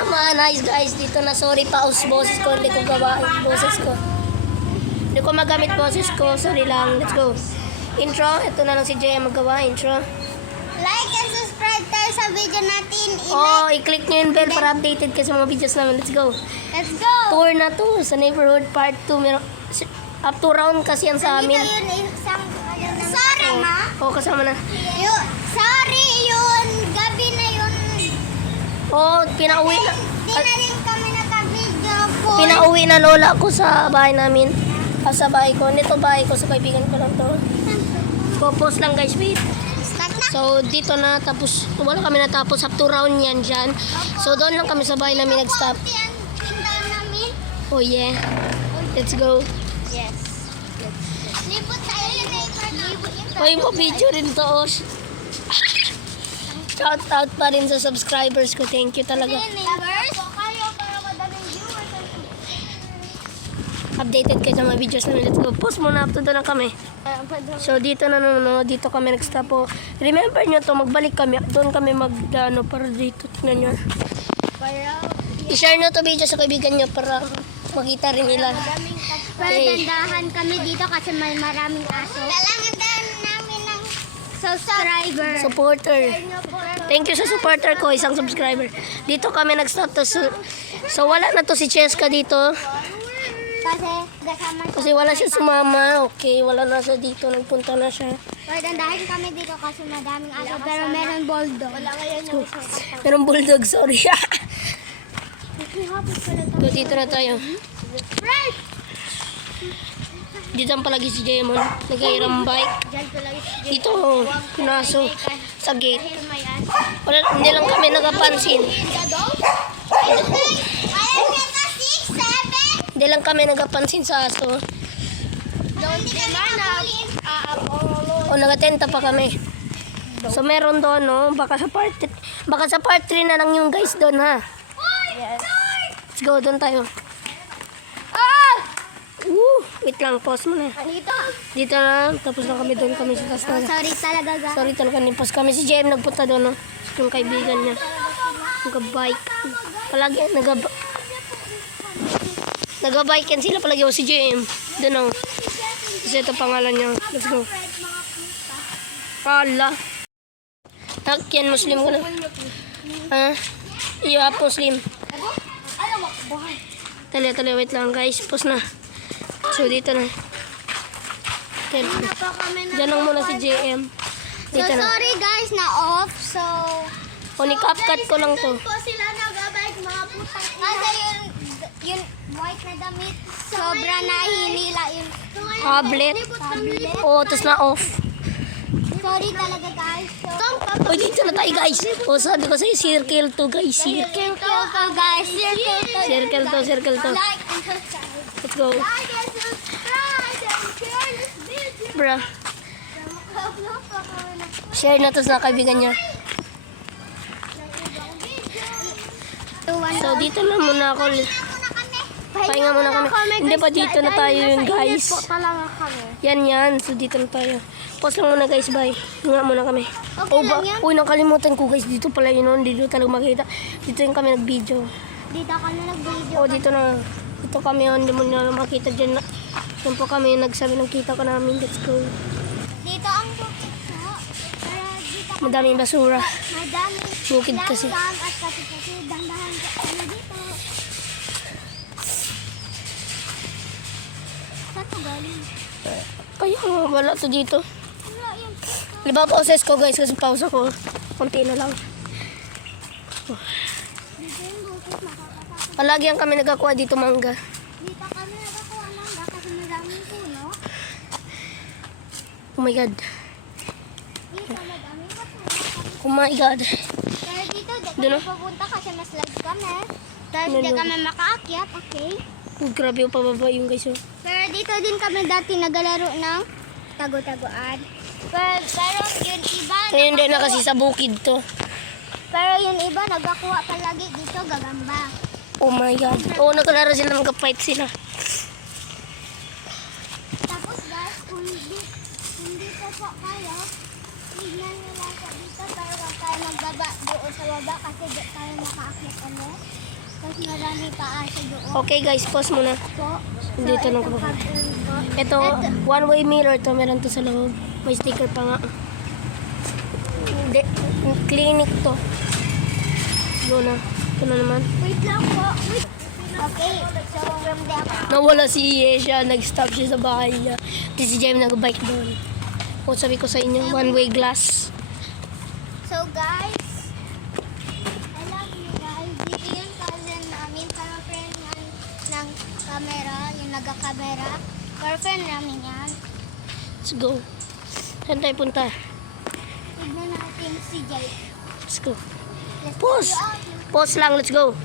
naman. Nice guys, dito na. Sorry pa aus boses ko. Hindi ko gawa boses ko. Hindi ko magamit boses ko. Sorry lang. Let's go. Intro. Ito na lang si Jay magawa. Intro. Like and subscribe tayo sa video natin. I-click nyo yung bell para updated ka sa mga videos namin. Let's go. Let's go! Tour na to sa neighborhood part 2. Meron, up to round kasi yan sa amin. Dito yun isang... Sorry, ma. Oo, kasama na. Sorry, yun. Gabi na yun. Oo, pinauwi na. Di na rin kami naka-video po. Pinauwi na lola ko sa bahay namin. Sa bahay ko. Nito bahay ko. Sa kaibigan ko lang to. Popos lang guys, wait. Start na. So, dito na tapos, wala kami natapos. Up to round yan dyan. So, doon lang kami sa bahay namin nag-stop. Yan, tindahan namin. Oh yeah. Let's go. Yes. Libot tayo yun eh. Libot yun. Hoy mo, video rin to. Oh. Shout out pa rin sa subscribers ko. Thank you talaga. Neighbors? Kayo para madaming viewers. Updated kayo sa mga videos namin. Let's go. Post muna up to doon na kami. So, dito na dito kami nag-stop po. Remember nyo to, magbalik kami. Doon kami para dito. Tingnan nyo. I-share nyo to video sa kaibigan nyo para makita rin nila. Pero dandahan kami dito kasi may maraming aso. Dalangan namin ng subscriber. Supporter. Thank you sa supporter ko, isang subscriber. Dito kami nag-stop to. So wala na to si Cheska dito. Kasi wala siya sumama. Okay, wala na siya dito. Nagpunta na siya. Pero dandahan kami dito kasi madaming aso. Pero meron bulldog. Wala ngayon yung Merong bulldog, sorry. So, dito na tayo. Dito ang palagi si Jemon. Nag-iirang bike. Dito, pinaso sa gate. Wala, hindi lang kami nagapansin. Hindi lang kami nagapansin sa aso. O, nagatenta pa kami. So, meron doon, no? Baka sa part 3 na lang yung guys doon, ha? Let's go, doon tayo. Wait lang, pause mo na. Dito na, tapos na kami doon kami sa taas na. Sorry talaga guys. Sorry talaga, nipos kami. Si JM nagpunta doon, no? Yung kaibigan niya. Nag-bike. Palagi, nag-bike yan sila palagi. O si JM. Doon, no? Kasi ito pangalan niya. Let's go. Ala. Yan, Muslim ko na. Ha? Iyo, Muslim. Tali, wait lang guys. Pause na. So, dito na. Diyan lang muna si JM. Dito So, na. sorry guys na off. So, O, ni-CapCut ko lang to. po sila nag-abike mga putang ina. Kasi yung white na damit, sobra na hinila yun. Tablet. O, tapos na off. Sorry talaga guys. So, O, dito na tayo guys. O, sabi ko sa'yo, circle to guys. circle to guys. Circle to. Like and subscribe. Let's go. Like and subscribe and share this video. Bruh. Share na to sa kaibigan niya. So, dito na muna ako. Pahinga muna kami. Hindi pa dito na tayo yun guys. Yan. So, dito na tayo. Pause lang muna guys, bye. Hinga muna kami. Okay lang yan. Uy, nakalimutan ko guys. Dito pala yun, no? Dito talaga makita. Dito yung kami nag-video. Dito kami nag-video. O, dito na. Dito kami yun. Hindi mo na makita dyan. Yan po kami nagsabi ng kita ko namin. Let's go. Dito ang bukid po. Pero dito Madaming basura. madami. Bukid kasi. Langgam at kasi dandahan ka ano dito. Saan to galing? Kaya wala to dito. Wala yun. Liba pauses ko guys kasi pause ko. Konti na lang. Dito yung bukid makakasama. Palagi ang kami nagkakuha dito mangga. Dito kami nagakuha lang kasi maraming puno. Oh my god. Dito madaming puno. Oh my god. Pero dito di Doon, kami pupunta kasi mas lag kami. Tapos di kami makaakyat, okay? Oh, grabe yung pababa yung guys. Oh. Pero dito din kami dati nagalaro ng tago-tagoan. Pero yung iba, Ngayon din na kasi sa bukid to. pero yung iba nagkakuha palagi dito gagamba. Oh my god. Oo, nagkalaro sila, magka-fight sila. Tapos guys, kung hindi ko po kayo, tignan nyo lang po dito pero huwag tayo magbaba doon sa baba kasi di tayo makaakyat ano. Tapos marami pa aso doon. Okay guys, pause muna. Po. Dito lang ko. Ito, one-way mirror to. Meron to sa loob. May sticker pa nga. Hindi, clinic to. Go na. Ito na naman. Wait lang po. Wait. Okay, so from the... Nawala si Yesha. Nag-stop siya sa bahay niya. Di si Jem nag-bike doon. O sabi ko sa inyo, one-way glass. So guys, I love you guys. Dito yung cousin namin, para friend ng camera, yung nagka-camera. Girlfriend namin yan. Let's go. Saan tayo punta? Tignan natin si Jay. Let's go. Let's Pause. go out. Pause lang, let's go.